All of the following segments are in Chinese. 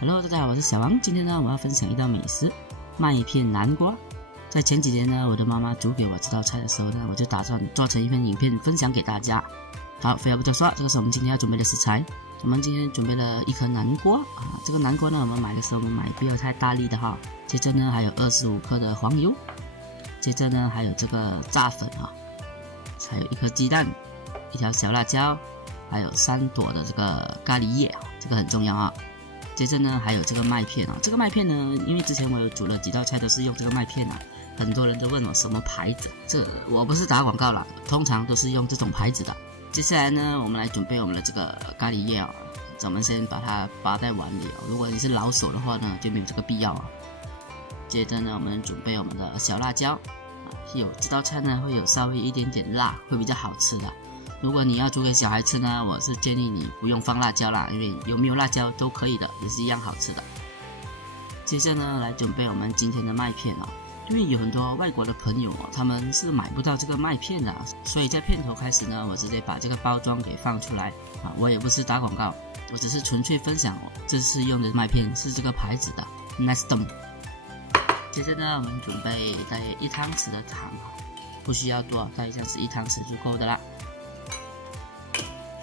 Hello， 大家好，我是小王。今天呢，我要分享一道美食——麦片南瓜。在前几天呢，我的妈妈煮给我这道菜的时候呢，我就打算做成一份影片分享给大家。好，废话不多说，这个是我们今天要准备的食材。我们今天准备了一颗南瓜啊，这个南瓜呢，我们买的时候我们买不要太大粒的哈。接着呢，还有25克的黄油，接着呢，还有这个炸粉啊，还有一颗鸡蛋，一条小辣椒，还有3朵的这个咖喱叶，这个很重要啊。接着呢，还有这个麦片啊，这个麦片呢，因为之前我有煮了几道菜都是用这个麦片啊，很多人都问我什么牌子，这我不是打广告啦，通常都是用这种牌子的。接下来呢，我们来准备我们的这个咖喱叶啊，咱们先把它扒在碗里啊，如果你是老手的话呢，就没有这个必要啊。接着呢，我们准备我们的小辣椒啊，这道菜呢会有稍微一点点辣，会比较好吃的。如果你要煮给小孩吃呢，我是建议你不用放辣椒啦，因为有没有辣椒都可以的，也是一样好吃的。接着呢，来准备我们今天的麦片哦，因为有很多外国的朋友他们是买不到这个麦片的，所以在片头开始呢，我直接把这个包装给放出来啊，我也不是打广告，我只是纯粹分享这次用的麦片是这个牌子的 Nestum。接着呢，我们准备大约1汤匙的糖，不需要多，大约这样子1汤匙就够的啦。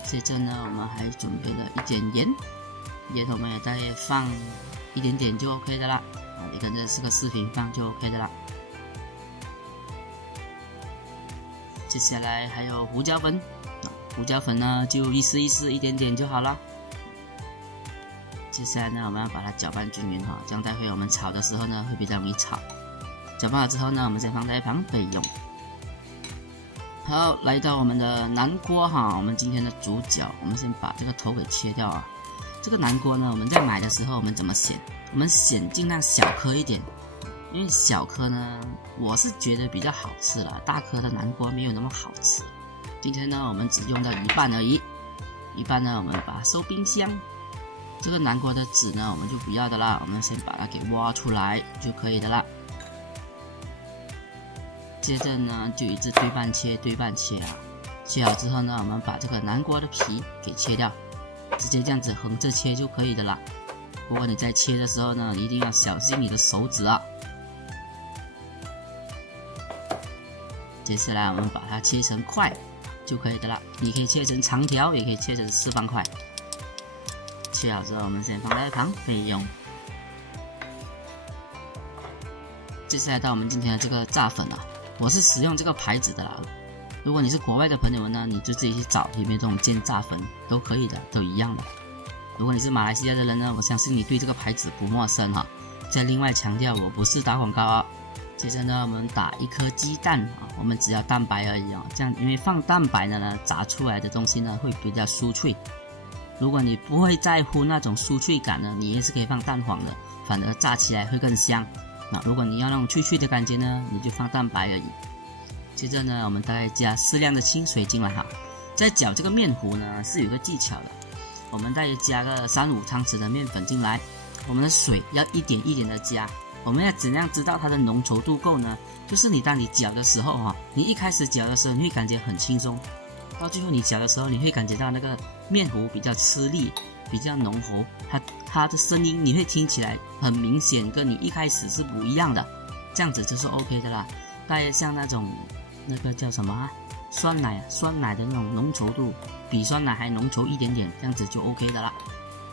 接着呢，我们还准备了一点盐，盐我们也大约放一点点就 OK 的啦，你跟着这个视频放就 OK 的啦。接下来还有胡椒粉，胡椒粉呢就意思一点点就好了。接下来呢，我们要把它搅拌均匀哈，这样待会我们炒的时候呢会比较容易炒。搅拌好之后呢，我们先放在一旁备用。好，来到我们的南瓜哈，我们今天的主角，我们先把这个头给切掉啊。这个南瓜呢，我们在买的时候我们怎么选？我们选尽量小颗一点，因为小颗呢，我是觉得比较好吃啦，大颗的南瓜没有那么好吃。今天呢，我们只用到一半而已，一半呢，我们把它收冰箱。这个南瓜的籽呢，我们就不要的啦，我们先把它给挖出来就可以的啦。接着呢，就一直对半切啊，切好之后呢，我们把这个南瓜的皮给切掉，直接这样子横着切就可以的啦。不过你在切的时候呢，你一定要小心你的手指啊。接下来我们把它切成块就可以的啦，你可以切成长条，也可以切成4方块。切好之后，我们先放在一旁备用。接下来到我们今天的这个炸粉啊。我是使用这个牌子的啦，如果你是国外的朋友呢，你就自己去找里面这种煎炸粉都可以的，都一样的。如果你是马来西亚的人呢，我相信你对这个牌子不陌生哈。再另外强调，我不是打广告啊。接着呢，我们打1颗鸡蛋啊，我们只要蛋白而已啊，这样因为放蛋白的呢，炸出来的东西呢会比较酥脆。如果你不会在乎那种酥脆感呢，你也是可以放蛋黄的，反而炸起来会更香。那如果你要那种脆脆的感觉呢，你就放蛋白而已。接着呢，我们大概加适量的清水进来哈。在搅这个面糊呢是有个技巧的，我们大约加个3-5汤匙的面粉进来，我们的水要一点一点的加。我们要怎样知道它的浓稠度够呢？就是当你搅的时候哈，你一开始搅的时候你会感觉很轻松，到最后你搅的时候你会感觉到那个面糊比较吃力，比较浓厚，它的声音你会听起来很明显，跟你一开始是不一样的，这样子就是 OK 的啦。大约像那种那个叫什么啊，酸奶的那种浓稠度，比酸奶还浓稠一点点，这样子就 OK 的啦。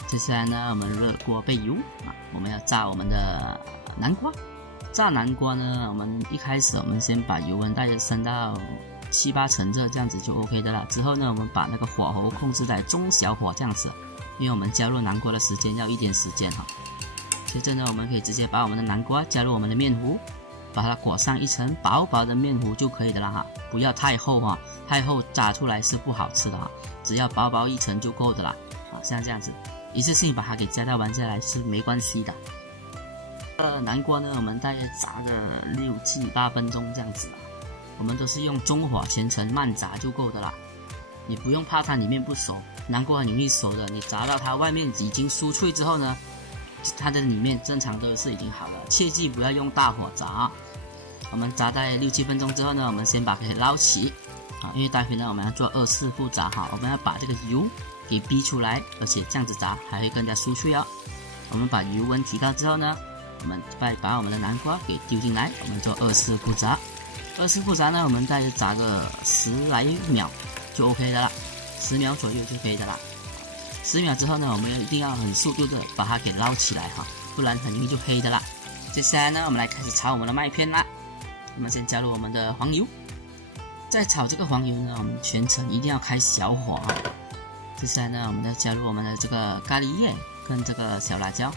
接下来呢，我们热锅备油啊，我们要炸我们的南瓜。炸南瓜呢，我们一开始我们先把油温大约升到7-8成热，这样子就 OK 的啦。之后呢，我们把那个火候控制在中小火这样子。因为我们加入南瓜的时间要一点时间哈。接着呢，我们可以直接把我们的南瓜加入我们的面糊，把它裹上一层薄薄的面糊就可以的了哈，不要太厚哈，太厚炸出来是不好吃的哈，只要薄薄一层就够的啦。像这样子，一次性把它给加到完下来是没关系的。南瓜呢，我们大约炸个6-8分钟这样子啦，我们都是用中火全程慢炸就够的啦。你不用怕它里面不熟，南瓜很容易熟的，你炸到它外面已经酥脆之后呢，它的里面正常都是已经好了，切记不要用大火炸。我们炸在6-7分钟之后呢，我们先把它给捞起啊，因为待会呢我们要做2次复炸哈，我们要把这个油给逼出来，而且这样子炸还会更加酥脆哦。我们把油温提高之后呢，我们把我们的南瓜给丢进来，我们做2次复炸。2次复炸呢，我们大约炸个10来秒就 OK 的了，10秒左右就可以的啦。10秒之后呢，我们一定要很速度的把它给捞起来哈，不然很容易就黑的啦。接下来呢，我们来开始炒我们的麦片啦。我们先加入我们的黄油，在炒这个黄油呢，我们全程一定要开小火啊。接下来呢，我们再加入我们的这个咖喱叶跟这个小辣椒，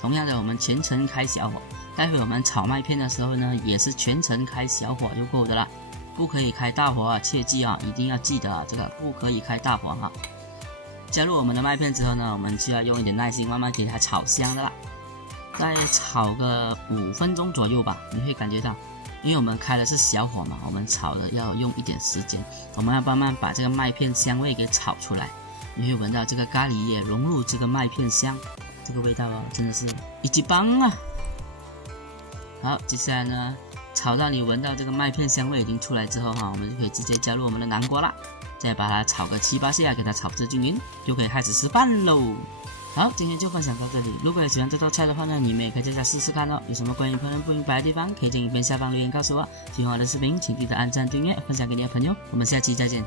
同样的我们全程开小火。待会我们炒麦片的时候呢，也是全程开小火就够的啦，不可以开大火啊，切记啊，一定要记得啊，这个不可以开大火哈。加入我们的麦片之后呢，我们就要用一点耐心，慢慢给它炒香的啦。再炒个5分钟左右吧，你会感觉到，因为我们开的是小火嘛，我们炒的要用一点时间，我们要慢慢把这个麦片香味给炒出来，你会闻到这个咖喱也融入这个麦片香，这个味道啊，真的是一级棒啊！好，接下来呢，炒到你闻到这个麦片香味已经出来之后哈，我们就可以直接加入我们的南瓜啦，再把它炒个7、8下，给它炒至均匀，就可以开始吃饭喽。好，今天就分享到这里。如果也喜欢这道菜的话呢，你们也可以在家试试看哦。有什么关于烹饪不明白的地方，可以在影片下方留言告诉我。喜欢我的视频，请记得按赞、订阅、分享给你的朋友。我们下期再见。